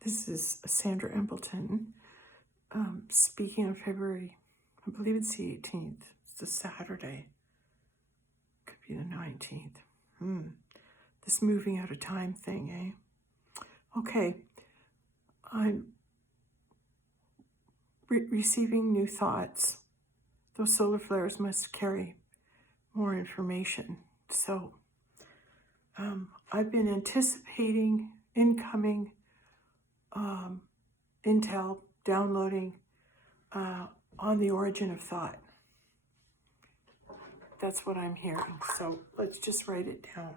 This is Sandra Embleton speaking on February, I believe it's the 18th. It's a Saturday. Could be the 19th. This moving out of time thing, eh? Okay. I'm receiving new thoughts. Those solar flares must carry more information. So I've been anticipating incoming intel, downloading on the origin of thought. That's what I'm hearing. So let's just write it down.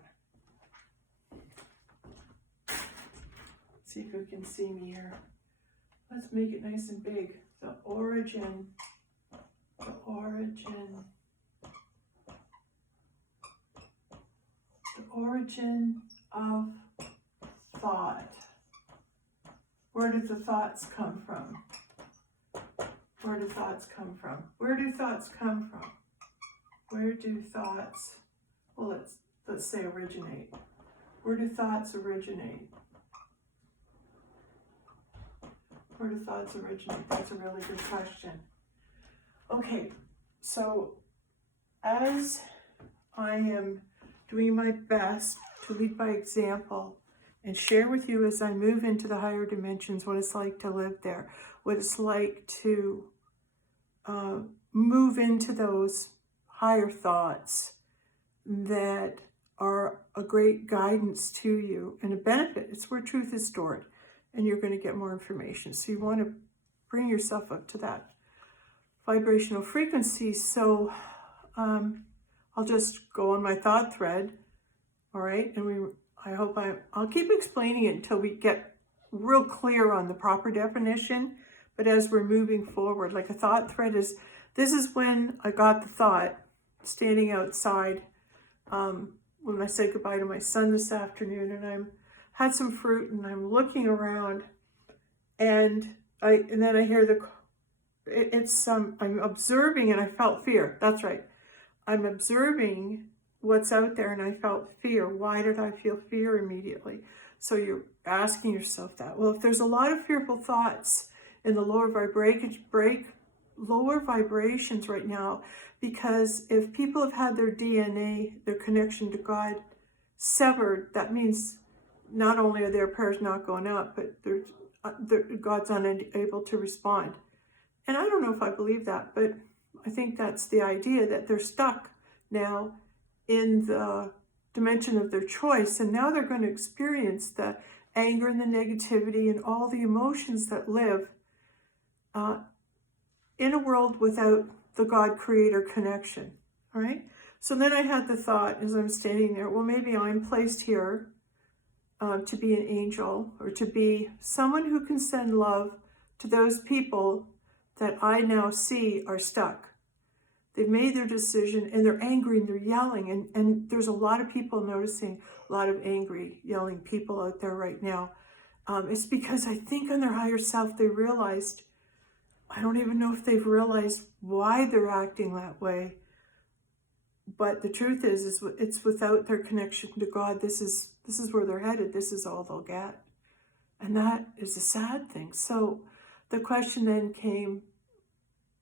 See if you can see me here. Let's make it nice and big. The origin of thought. Where do the thoughts come from? Where do thoughts come from? Where do thoughts come from? Where do thoughts, well, let's say originate. Where do thoughts originate? Where do thoughts originate? That's a really good question. Okay, so as I am doing my best to lead by example and share with you as I move into the higher dimensions what it's like to live there, what it's like to move into those higher thoughts that are a great guidance to you and a benefit. It's where truth is stored, and you're going to get more information. So you want to bring yourself up to that vibrational frequency. So I'll just go on my thought thread, all right? And I'll keep explaining it until we get real clear on the proper definition. But as we're moving forward, like a thought thread this is when I got the thought standing outside when I said goodbye to my son this afternoon, and had some fruit, and I'm looking around, and then I hear I'm observing, and I felt fear. That's right. I'm observing what's out there, and I felt fear. Why did I feel fear immediately? So you're asking yourself that. Well, if there's a lot of fearful thoughts in the lower vibrations right now, because if people have had their DNA, their connection to God, severed, that means not only are their prayers not going up, but God's unable to respond. And I don't know if I believe that, but I think that's the idea, that they're stuck now in the dimension of their choice, and now they're going to experience the anger and the negativity and all the emotions that live in a world without the God creator connection. All right. So then I had the thought as I'm standing there, well, maybe I'm placed here to be an angel, or to be someone who can send love to those people that I now see are stuck. They've made their decision, and they're angry, and they're yelling, and there's a lot of people noticing a lot of angry, yelling people out there right now. It's because I think on their higher self they realized, I don't even know if they've realized why they're acting that way, but the truth is it's without their connection to God. This is where they're headed. This is all they'll get, and that is a sad thing. So the question then came,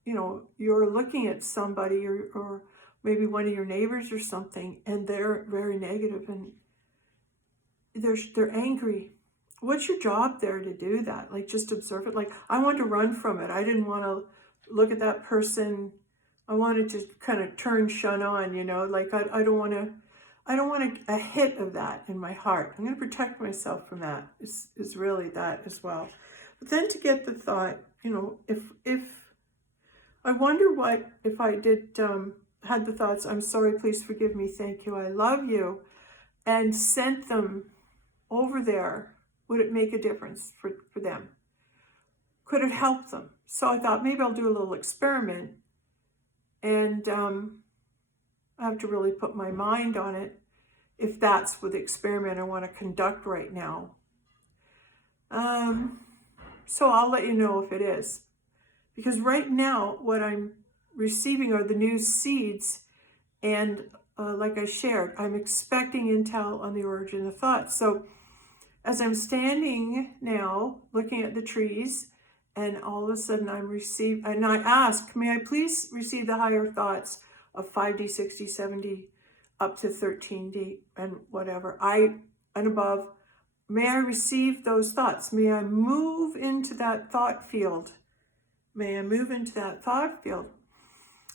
you're looking at somebody or maybe one of your neighbors or something, and they're very negative and they're angry. What's your job there to do that? Like, just observe it. Like, I wanted to run from it. I didn't want to look at that person. I wanted to kind of shun on, like I don't want a hit of that in my heart. I'm going to protect myself from that is really that as well. But then to get the thought, if I wonder what if I did had the thoughts, I'm sorry, please forgive me, thank you, I love you, and sent them over there, would it make a difference for them? Could it help them? So I thought maybe I'll do a little experiment, and I have to really put my mind on it if that's what the experiment I want to conduct right now. So I'll let you know if it is. Because right now, what I'm receiving are the new seeds, and like I shared, I'm expecting intel on the origin of thought. So as I'm standing now looking at the trees, and all of a sudden and I ask, may I please receive the higher thoughts of 5D, 6D, 7D, up to 13D and whatever, and above. May I receive those thoughts? May I move into that thought field? May I move into that thought field?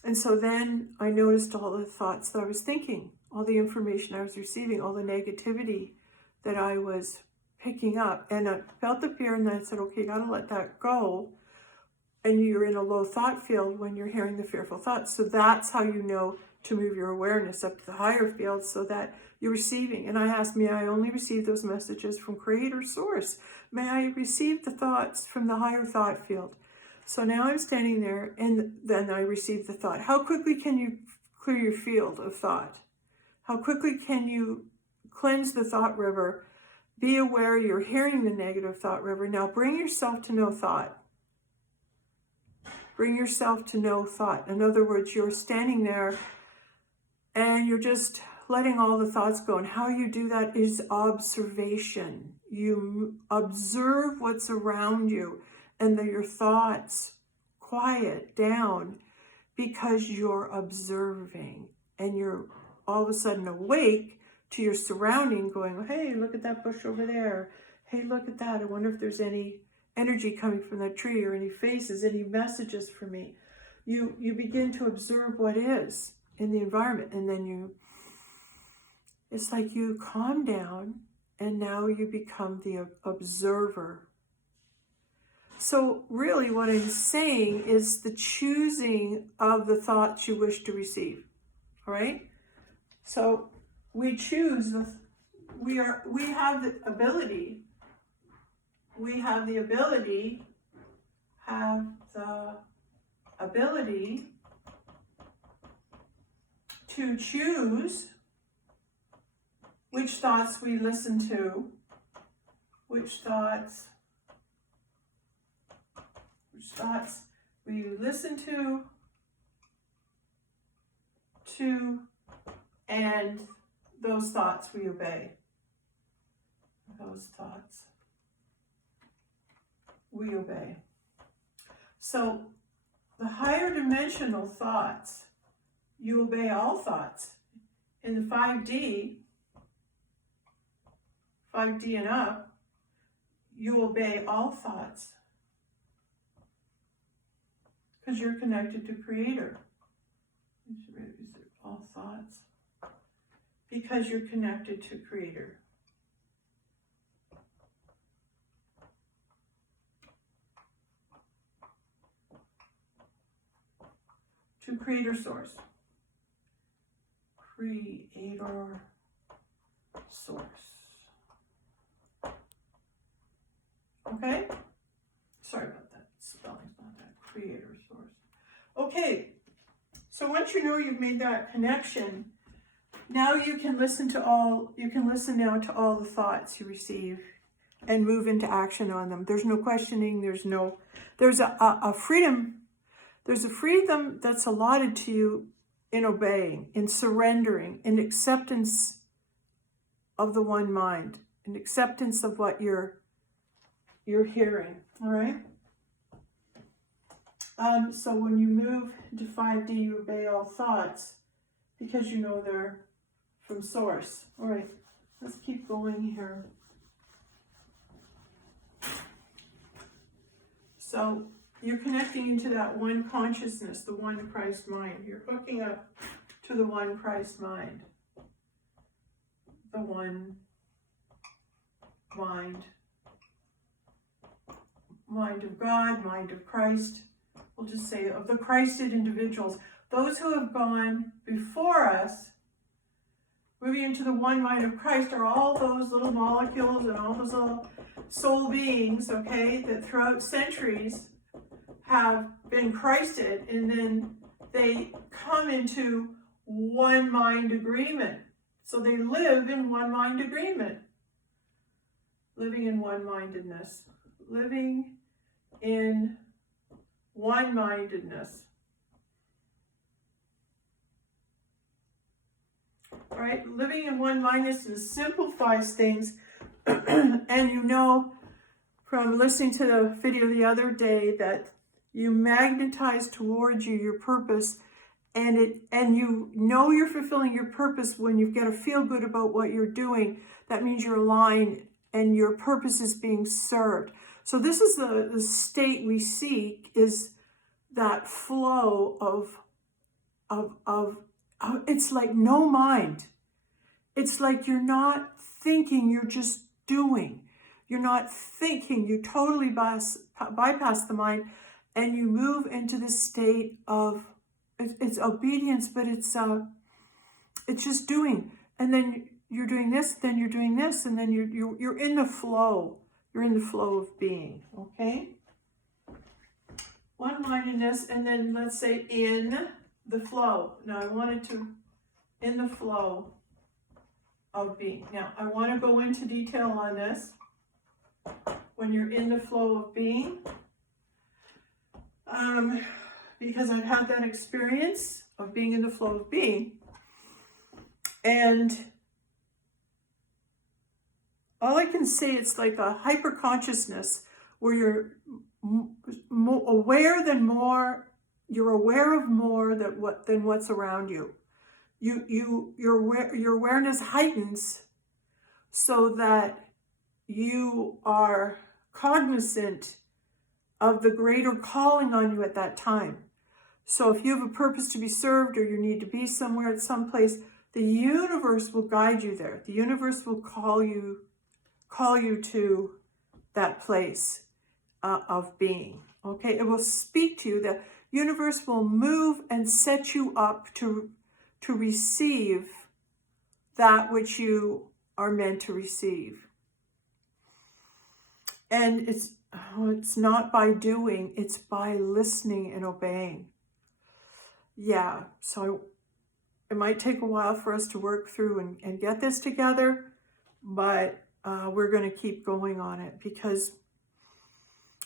And so then I noticed all the thoughts that I was thinking, all the information I was receiving, all the negativity that I was picking up. And I felt the fear, and then I said, okay, you gotta let that go. And you're in a low thought field when you're hearing the fearful thoughts. So that's how you know to move your awareness up to the higher field, so that you're receiving. And I asked, may I only receive those messages from Creator Source? May I receive the thoughts from the higher thought field? So now I'm standing there, and then I receive the thought. How quickly can you clear your field of thought? How quickly can you cleanse the thought river? Be aware you're hearing the negative thought river. Now bring yourself to no thought. Bring yourself to no thought. In other words, you're standing there and you're just letting all the thoughts go. And how you do that is observation. You observe what's around you, and your thoughts quiet down because you're observing, and you're all of a sudden awake to your surrounding, going, hey, look at that bush over there. Hey, look at that. I wonder if there's any energy coming from that tree, or any faces, any messages for me. You begin to observe what is in the environment, and then it's like you calm down, and now you become the observer. So really what I'm saying is the choosing of the thoughts you wish to receive. All right? So we choose we have the ability to choose which thoughts we listen to, which thoughts we listen to, and those thoughts we obey. Those thoughts we obey. So the higher dimensional thoughts, you obey all thoughts. In the 5D and up, you obey all thoughts because you're connected to Creator. All thoughts because you're connected to Creator. To Creator Source. Creator Source. Okay? Sorry about that. Spelling's not that. Creator Source. Okay. So once you know you've made that connection, now you can listen now to all the thoughts you receive and move into action on them. There's no questioning. There's a freedom. There's a freedom that's allotted to you in obeying, in surrendering, in acceptance of the one mind, in acceptance of what you're hearing. All right? So when you move into 5D, you obey all thoughts because you know they're from Source. All right, let's keep going here. So you're connecting into that one consciousness, the one Christ mind. You're hooking up to the one Christ mind. The one mind. Mind of God, mind of Christ. We'll just say of the Christed individuals. Those who have gone before us, moving into the one mind of Christ, are all those little molecules and all those little soul beings, okay, that throughout centuries have been Christed, and then they come into one mind agreement. So they live in one mind agreement. Living in one-mindedness. Living in one-mindedness. All right, living in one-mindedness simplifies things And you know from listening to the video the other day that you magnetize towards you your purpose, and you know you're fulfilling your purpose when you get a feel good about what you're doing. That means you're aligned and your purpose is being served. So this is the state we seek, is that flow of it's like no mind. It's like you're not thinking, you're just doing. You're not thinking, you totally bypass the mind, and you move into this state of, it's obedience, but it's just doing. And then you're doing this, then you're doing this, and then you're in the flow. You're in the flow of being, okay? One-mindedness, and then let's say in the flow. Now I wanted to, in the flow of being. Now I want to go into detail on this. When you're in the flow of being, because I've had that experience of being in the flow of being, and all I can say, it's like a hyper consciousness where you're aware than more. You're aware of more than what's around you. Your awareness heightens so that you are cognizant of the greater calling on you at that time. So if you have a purpose to be served, or you need to be somewhere at some place, the universe will guide you there. The universe will call you to that place of being. Okay, it will speak to you. The universe will move and set you up to receive that which you are meant to receive. And it's not by doing, it's by listening and obeying. Yeah, so it might take a while for us to work through and get this together, but we're going to keep going on it, because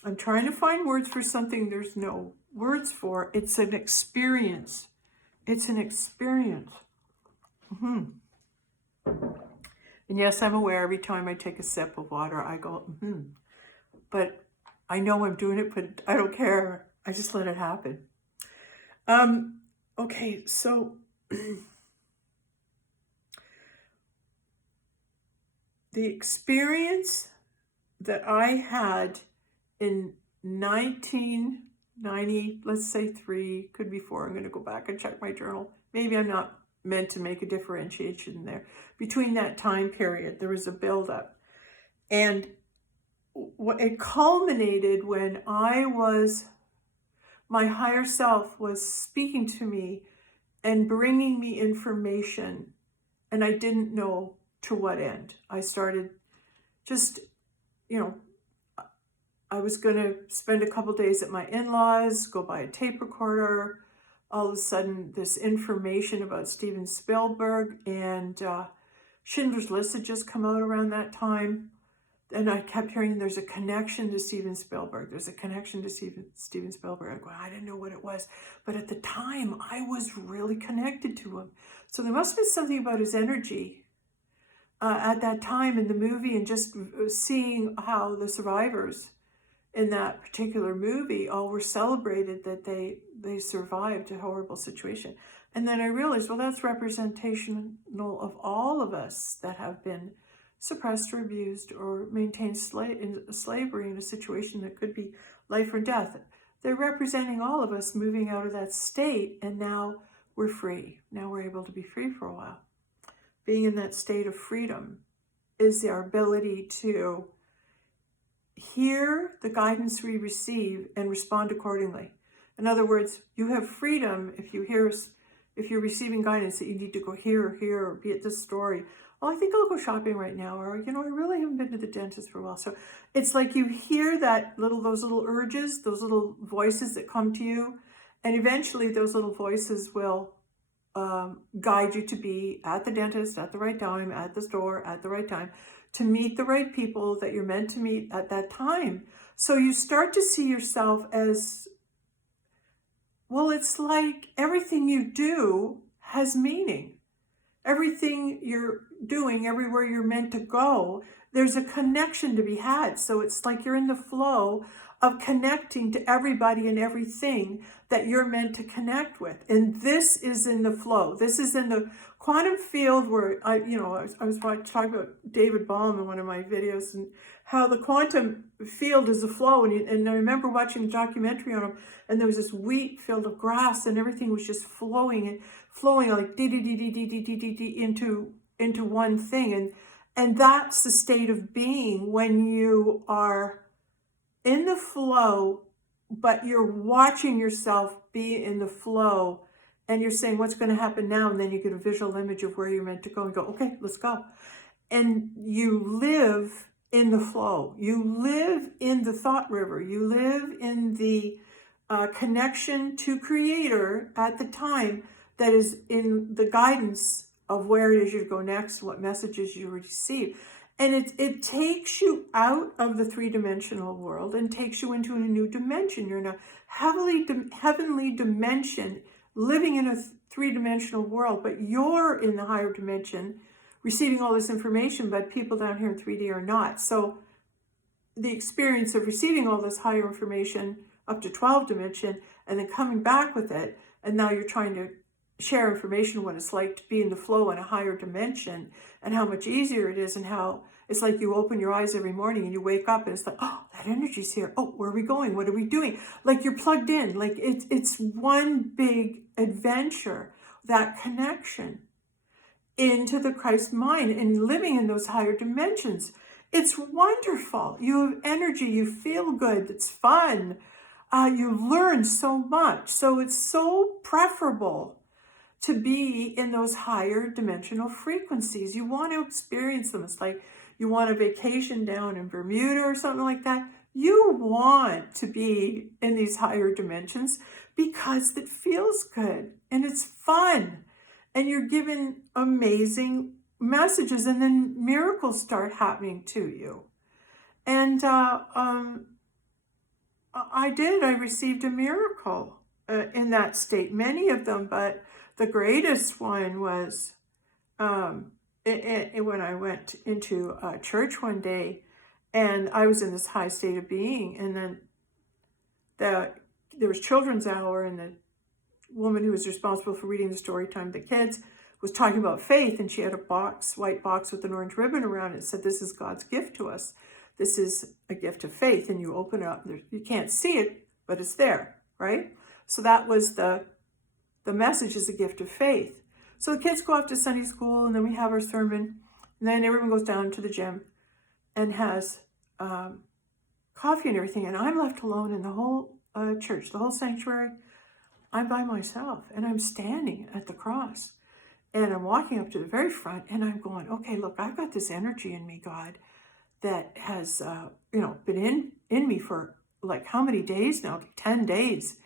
I'm trying to find words for something there's no words for. It's an experience. It's an experience. And yes, I'm aware every time I take a sip of water, I go, But I know I'm doing it, but I don't care. I just let it happen. Okay, so the experience that I had in 1990, let's say 3, could be 4. I'm going to go back and check my journal. Maybe I'm not meant to make a differentiation there. Between that time period, there was a buildup. And it culminated when my higher self was speaking to me and bringing me information, and I didn't know to what end. I started just, I was going to spend a couple days at my in-laws, go buy a tape recorder. All of a sudden, this information about Steven Spielberg and Schindler's List had just come out around that time. And I kept hearing there's a connection to Steven Spielberg. There's a connection to Steven Spielberg. I didn't know what it was. But at the time, I was really connected to him. So there must have been something about his energy at that time in the movie, and just seeing how the survivors in that particular movie all were celebrated that they survived a horrible situation. And then I realized, well, that's representational of all of us that have been suppressed or abused or maintained in slavery in a situation that could be life or death. They're representing all of us moving out of that state, and now we're free. Now we're able to be free for a while. Being in that state of freedom is our ability to hear the guidance we receive and respond accordingly. In other words, you have freedom if you're receiving guidance that you need to go here or be at this store. Well, I think I'll go shopping right now, or, I really haven't been to the dentist for a while. So it's like you hear those little urges, those little voices that come to you, and eventually those little voices will guide you to be at the dentist at the right time, at the store at the right time, to meet the right people that you're meant to meet at that time. So you start to see yourself as, well, it's like everything you do has meaning. Everything you're doing, everywhere you're meant to go, there's a connection to be had. So it's like you're in the flow of connecting to everybody and everything that you're meant to connect with. And this is in the flow. This is in the quantum field where I was talking about David Bohm in one of my videos and how the quantum field is a flow. And I remember watching a documentary on him, and there was this wheat field of grass, and everything was just flowing like into one thing. And that's the state of being when you are in the flow, but you're watching yourself be in the flow, and you're saying, what's going to happen now? And then you get a visual image of where you're meant to go and go, okay, let's go. And you live in the flow. You live in the thought river. You live in the connection to Creator at the time that is in the guidance of where it is you go next, what messages you receive. And it takes you out of the three-dimensional world and takes you into a new dimension. You're in a heavenly dimension, living in a three-dimensional world, but you're in the higher dimension, receiving all this information, but people down here in 3D are not. So the experience of receiving all this higher information up to 12 dimension and then coming back with it, and now you're trying to share information, what it's like to be in the flow in a higher dimension, and how much easier it is, and how it's like you open your eyes every morning and you wake up and it's like, oh, that energy's here. Oh, where are we going? What are we doing? Like you're plugged in. Like it's one big adventure, that connection into the Christ mind and living in those higher dimensions. It's wonderful. You have energy. You feel good. It's fun. You learn so much. So it's so preferable to be in those higher dimensional frequencies. You want to experience them. It's like you want a vacation down in Bermuda or something like that. You want to be in these higher dimensions because it feels good and it's fun. And you're given amazing messages, and then miracles start happening to you. And I received a miracle in that state, many of them, but the greatest one was when I went into church one day, and I was in this high state of being, and then there was children's hour, and the woman who was responsible for reading the story time to the kids was talking about faith, and she had a white box with an orange ribbon around it. It said, this is God's gift to us. This is a gift of faith, and you open it up. You can't see it, but it's there, right? So that was the message, is a gift of faith. So the kids go off to Sunday school, and then we have our sermon, and then everyone goes down to the gym and has coffee and everything, and I'm left alone in the whole church, the whole sanctuary. I'm by myself, and I'm standing at the cross, and I'm walking up to the very front, and I'm going, okay, look, I've got this energy in me, God, that has been in me for like how many days now? 10 days.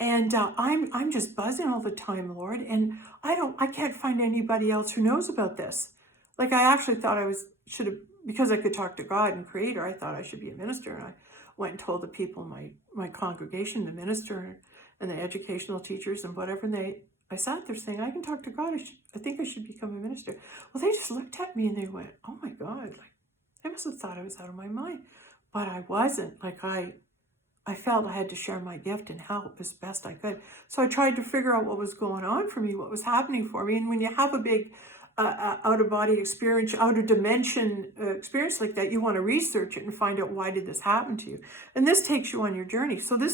And I'm just buzzing all the time, Lord, and I can't find anybody else who knows about this. Like, I actually thought should have, because I could talk to God and Creator, I thought I should be a minister. And I went and told the people in my congregation, the minister and the educational teachers and whatever, and I sat there saying, I can talk to God. I think I should become a minister. Well, they just looked at me and they went, oh my God, like, they must have thought I was out of my mind. But I wasn't. Like, I felt I had to share my gift and help as best I could. So I tried to figure out what was going on for me, what was happening for me. And when you have a big out-of-body experience, out-of-dimension experience like that, you want to research it and find out, why did this happen to you? And this takes you on your journey. So it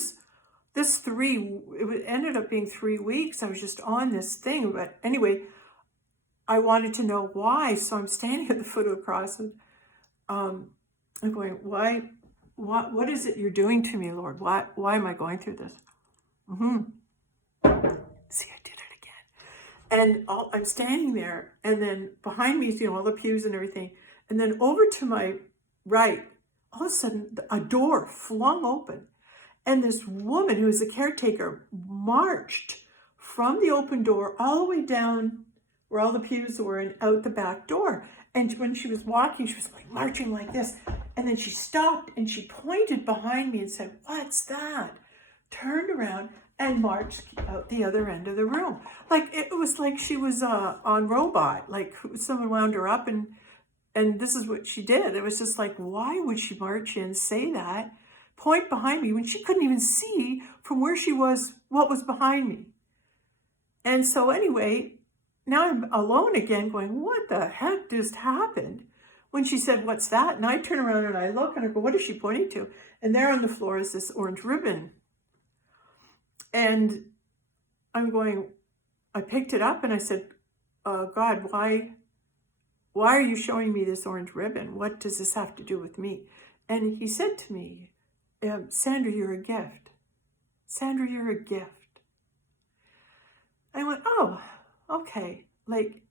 ended up being 3 weeks. I was just on this thing. But anyway, I wanted to know why. So I'm standing at the foot of the cross, and I'm going, why? What is it you're doing to me, Lord? Why am I going through this? See, I did it again. And I'm standing there, and then behind me is, all the pews and everything. And then over to my right, all of a sudden, a door flung open. And this woman who was the caretaker marched from the open door all the way down where all the pews were and out the back door. And when she was walking, she was like marching like this. And then she stopped and she pointed behind me and said, what's that? Turned around and marched out the other end of the room. Like, it was like she was on robot. Like, someone wound her up and And this is what she did. It was just like, why would she march in, say that, point behind me when she couldn't even see from where she was what was behind me? And so anyway, now I'm alone again going, what the heck just happened? When she said, what's that? And I turn around and I look and I go, what is she pointing to? And there on the floor is this orange ribbon. And I'm going, I picked it up and I said, God, why are you showing me this orange ribbon? What does this have to do with me? And he said to me, Sandra, you're a gift. Sandra, you're a gift. I went, oh, okay. Like,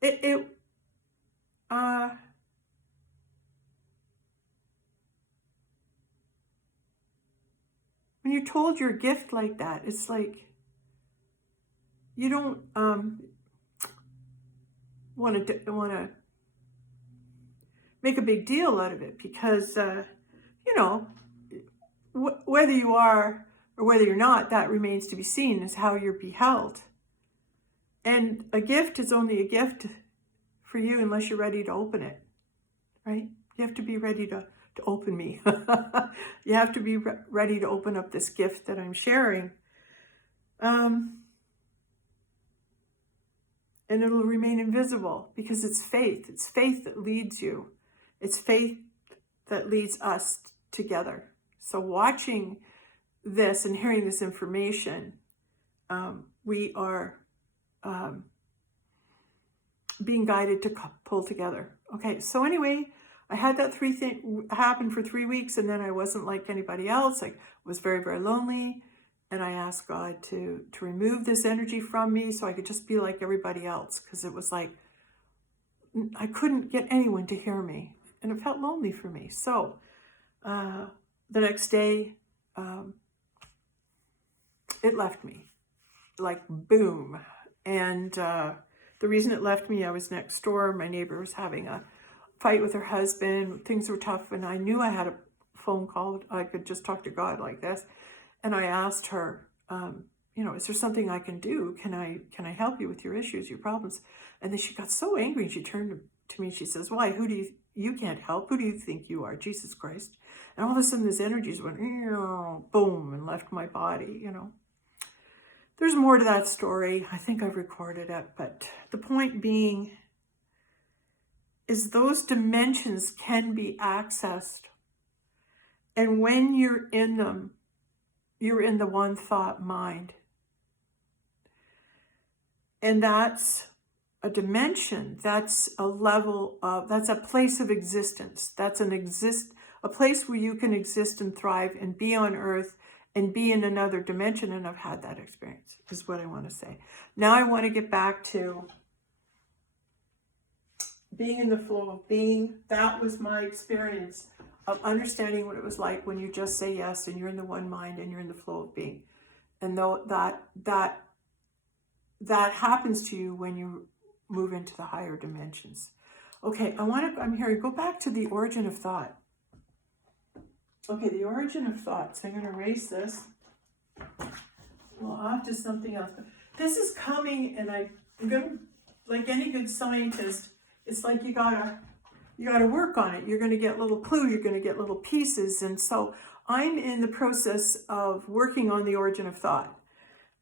when you're told you're a gift like that, it's like, you don't want to make a big deal out of it because, whether you are or whether you're not, that remains to be seen as how you're beheld. And a gift is only a gift for you unless you're ready to open it, right? You have to be ready to open me. You have to be ready to open up this gift that I'm sharing. And it'll remain invisible because it's faith. It's faith that leads you. It's faith that leads us together. So watching this and hearing this information, we are being guided to pull together. Okay, so anyway, I had that thing happen for 3 weeks, and then I wasn't like anybody else. I was very, very lonely, and I asked God to remove this energy from me so I could just be like everybody else, because it was like I couldn't get anyone to hear me, and it felt lonely for me. So the next day, it left me, like boom. And the reason it left me, I was next door. My neighbor was having a fight with her husband. Things were tough, and I knew I had a phone call. I could just talk to God like this. And I asked her, is there something I can do? Can I help you with your issues, your problems? And then she got so angry, and she turned to me and she says, why? You can't help. Who do you think you are? Jesus Christ. And all of a sudden, this energies went, boom, and left my body, There's more to that story. I think I've recorded it, but the point being is those dimensions can be accessed. And when you're in them, you're in the one thought mind. And that's a dimension. That's a level of, that's a place of existence. That's a place where you can exist and thrive and be on earth and be in another dimension. And I've had that experience, is what I want to say. Now I want to get back to being in the flow of being. That was my experience of understanding what it was like when you just say yes and you're in the one mind and you're in the flow of being. And though that happens to you when you move into the higher dimensions. Okay, I'm here. Go back to the origin of thought. Okay, the origin of thought. So I'm going to erase this. Well, off to something else. This is coming, and I'm going to, like any good scientist, it's like you gotta work on it. You're going to get little clues. You're going to get little pieces. And so I'm in the process of working on the origin of thought.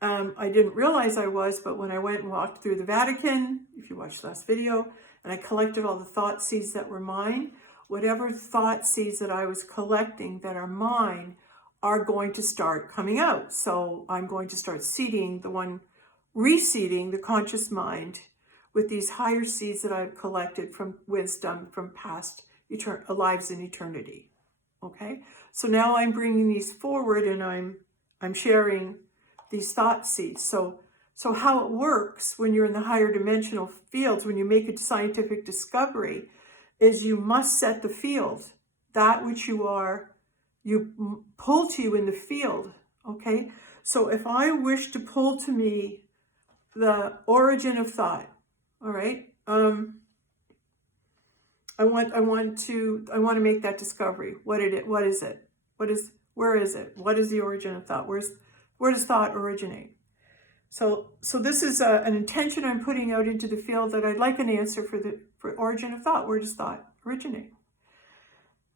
I didn't realize I was, but when I went and walked through the Vatican, if you watched the last video, and I collected all the thought seeds that were mine, whatever thought seeds that I was collecting that are mine are going to start coming out. So I'm going to start reseeding the conscious mind with these higher seeds that I've collected from wisdom from past lives in eternity. Okay, so now I'm bringing these forward, and I'm sharing these thought seeds. So how it works when you're in the higher dimensional fields, when you make a scientific discovery, is you must set the field. That which you are, you pull to you in the field. Okay, so if I wish to pull to me the origin of thought, all right, I want to make that discovery. What is it? Where is it? What is the origin of thought? Where does thought originate? So this is an intention I'm putting out into the field that I'd like an answer for origin of thought. Where does thought originate?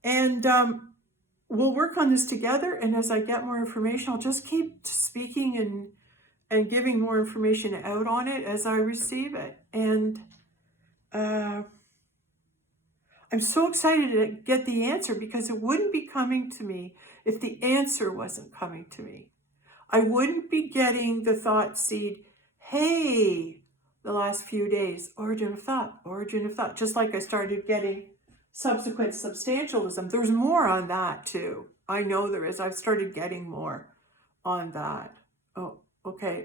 And we'll work on this together. And as I get more information, I'll just keep speaking and giving more information out on it as I receive it. And I'm so excited to get the answer, because it wouldn't be coming to me if the answer wasn't coming to me. I wouldn't be getting the thought seed, hey, the last few days, origin of thought, just like I started getting subsequent substantialism. There's more on that too. I know there is. I've started getting more on that. Oh, okay,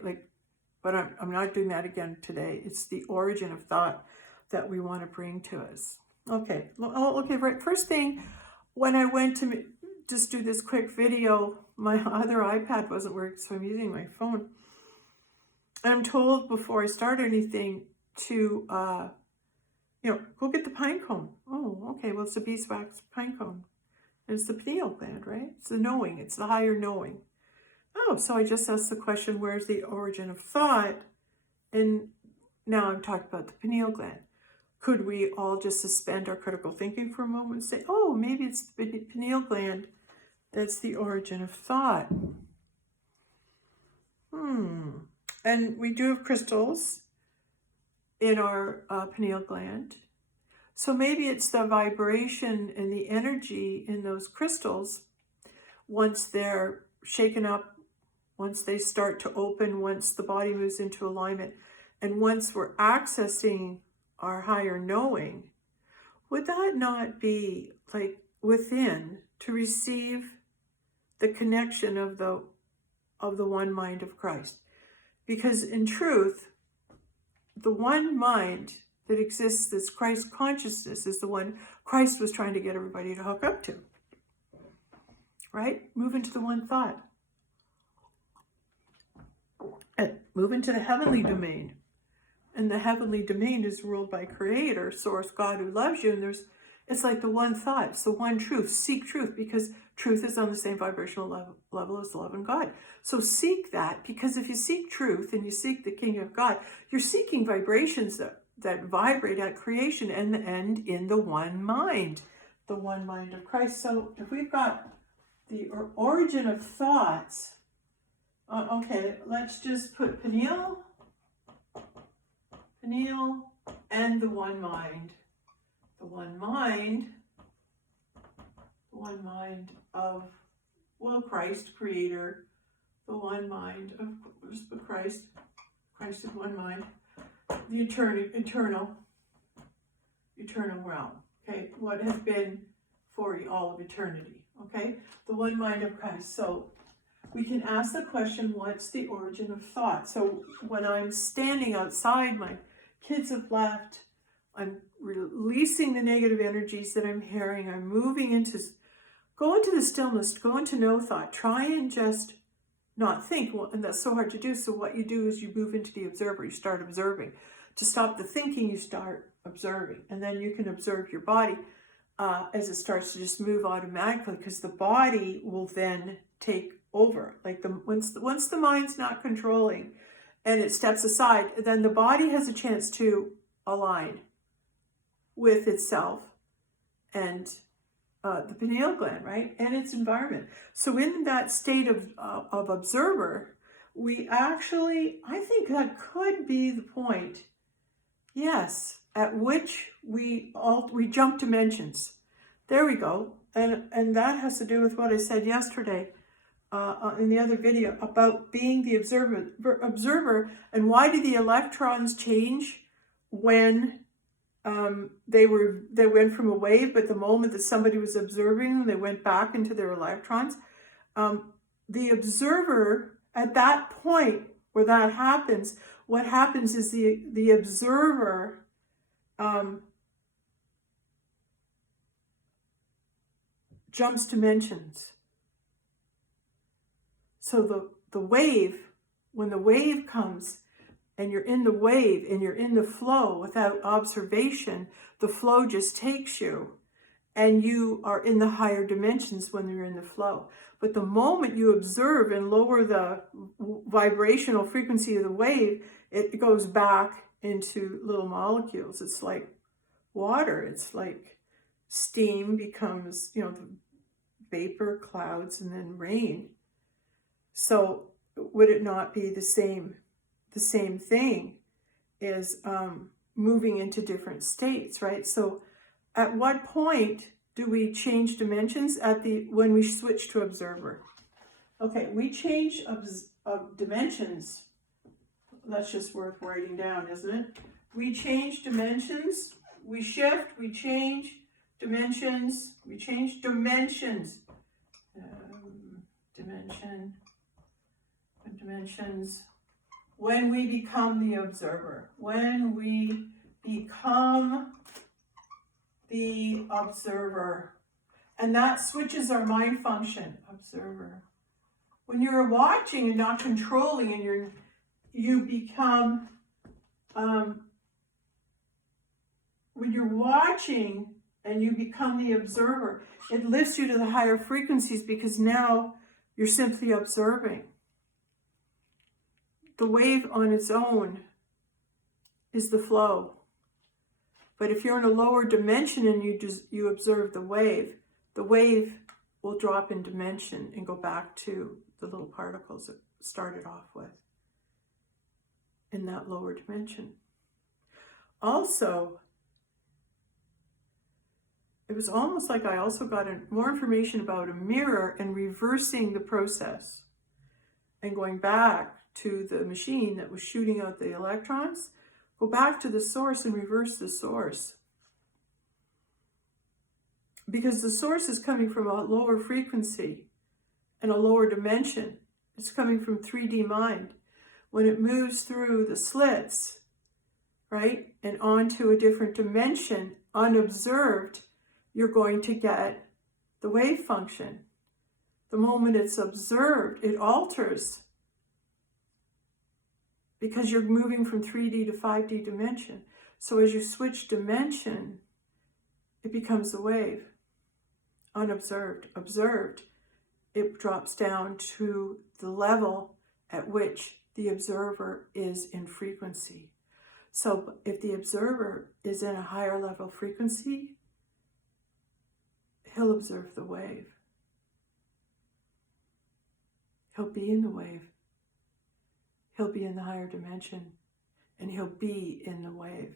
but I'm not doing that again today. It's the origin of thought that we want to bring to us. Okay, right. First thing, when I went to just do this quick video, my other iPad wasn't working, so I'm using my phone. And I'm told before I start anything to, go get the pine cone. Oh, okay, well, it's the beeswax pine cone. And it's the pineal gland, right? It's the knowing, it's the higher knowing. Oh, so I just asked the question, where's the origin of thought? And now I'm talking about the pineal gland. Could we all just suspend our critical thinking for a moment and say, oh, maybe it's the pineal gland that's the origin of thought? And we do have crystals in our pineal gland. So maybe it's the vibration and the energy in those crystals, once they're shaken up, once they start to open, once the body moves into alignment, and once we're accessing our higher knowing, would that not be like within to receive the connection of the one mind of Christ? Because in truth, the one mind that exists, this Christ consciousness, is the one Christ was trying to get everybody to hook up to. Right? Move into the one thought. And move into the heavenly domain. And the heavenly domain is ruled by Creator, Source, God who loves you. And it's like the one thought. It's the one truth. Seek truth, because truth is on the same vibrational level as love and God. So seek that, because if you seek truth and you seek the King of God, you're seeking vibrations that vibrate at creation and end in the one mind of Christ. So if we've got the origin of thoughts, okay, let's just put pineal, and the one mind. The one mind of, Christ, Creator. The one mind of Christ. Christ is one mind. The eternal realm. Okay, what has been for all of eternity. Okay, the one mind of Christ. So we can ask the question, what's the origin of thought? So when I'm standing outside, my kids have left, I'm releasing the negative energies that I'm hearing, I'm moving go into the stillness, go into no thought, try and just not think, and that's so hard to do. So what you do is you move into the observer, you start observing. To stop the thinking, you start observing, and then you can observe your body as it starts to just move automatically, because the body will then take over. Like once the mind's not controlling and it steps aside, then the body has a chance to align with itself and the pineal gland, right, and its environment. So in that state of observer, we actually, I think that could be the point, yes, at which we jump dimensions. There we go. And that has to do with what I said yesterday in the other video about being the observer, and why do the electrons change when they went from a wave, but the moment that somebody was observing them, they went back into their electrons. The observer, at that point where that happens, what happens is the observer jumps dimensions. So the wave, when the wave comes, and you're in the wave and you're in the flow without observation, the flow just takes you. and you are in the higher dimensions when you're in the flow. But the moment you observe and lower the vibrational frequency of the wave, it goes back into little molecules. It's like water. It's like steam becomes, the vapor, clouds, and then rain. So would it not be the same thing as moving into different states, right? So at what point do we change dimensions? When we switch to observer. Okay, we change dimensions. That's just worth writing down, isn't it? We change dimensions, we shift, we change dimensions, we change dimensions. Dimensions. When we become the observer. When we become the observer. And that switches our mind function. Observer. When you're watching and not controlling, and you become, when you're watching and you become the observer, it lifts you to the higher frequencies because now you're simply observing. The wave on its own is the flow. But if you're in a lower dimension and you observe the wave will drop in dimension and go back to the little particles it started off with in that lower dimension. Also, it was almost like I also got more information about a mirror and reversing the process and going back to the machine that was shooting out the electrons, go back to the source and reverse the source. Because the source is coming from a lower frequency and a lower dimension. It's coming from 3D mind. When it moves through the slits, right, and onto a different dimension, unobserved, you're going to get the wave function. The moment it's observed, it alters. Because you're moving from 3D to 5D dimension. So as you switch dimension, it becomes a wave. Unobserved. Observed, it drops down to the level at which the observer is in frequency. So if the observer is in a higher level frequency, he'll observe the wave. He'll be in the wave. He'll be in the higher dimension, and he'll be in the wave.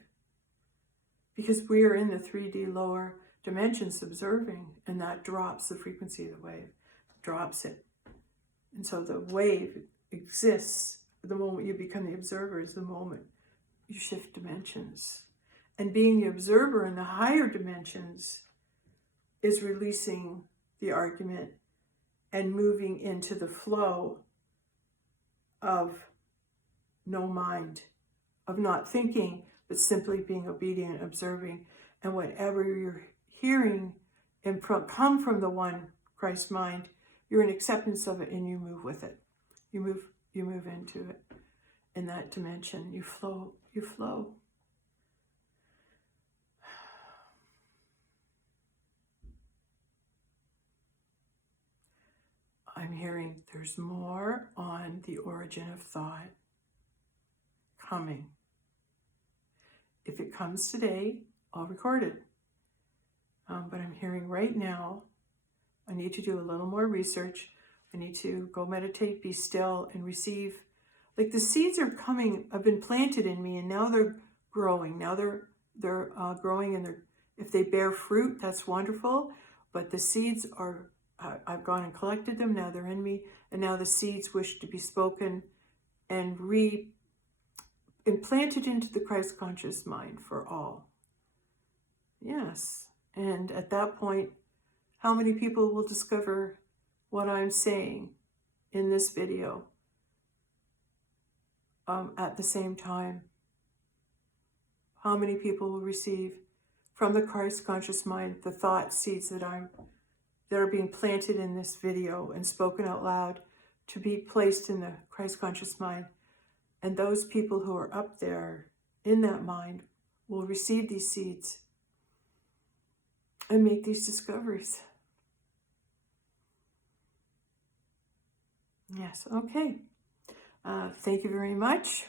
Because we are in the 3D lower dimensions observing, and that drops the frequency of the wave, drops it. And so the wave exists. The moment you become the observer is the moment you shift dimensions. And being the observer in the higher dimensions is releasing the argument and moving into the flow of no mind, of not thinking, but simply being obedient, observing. And whatever you're hearing and come from the one Christ mind, you're in acceptance of it and you move with it. You move into it. In that dimension, you flow. I'm hearing there's more on the origin of thought coming. If it comes today, I'll record it. But I'm hearing right now, I need to do a little more research. I need to go meditate, be still, and receive. Like the seeds are coming, have been planted in me, and now they're growing. Now they're growing, and if they bear fruit, that's wonderful. But the seeds are, I've gone and collected them. Now they're in me, and now the seeds wish to be spoken and implanted into the Christ conscious mind for all. Yes, and at that point, how many people will discover what I'm saying in this video at the same time? How many people will receive from the Christ conscious mind the thought seeds that are being planted in this video and spoken out loud to be placed in the Christ conscious mind? And those people who are up there in that mind will receive these seeds. and make these discoveries. Yes, okay. Thank you very much.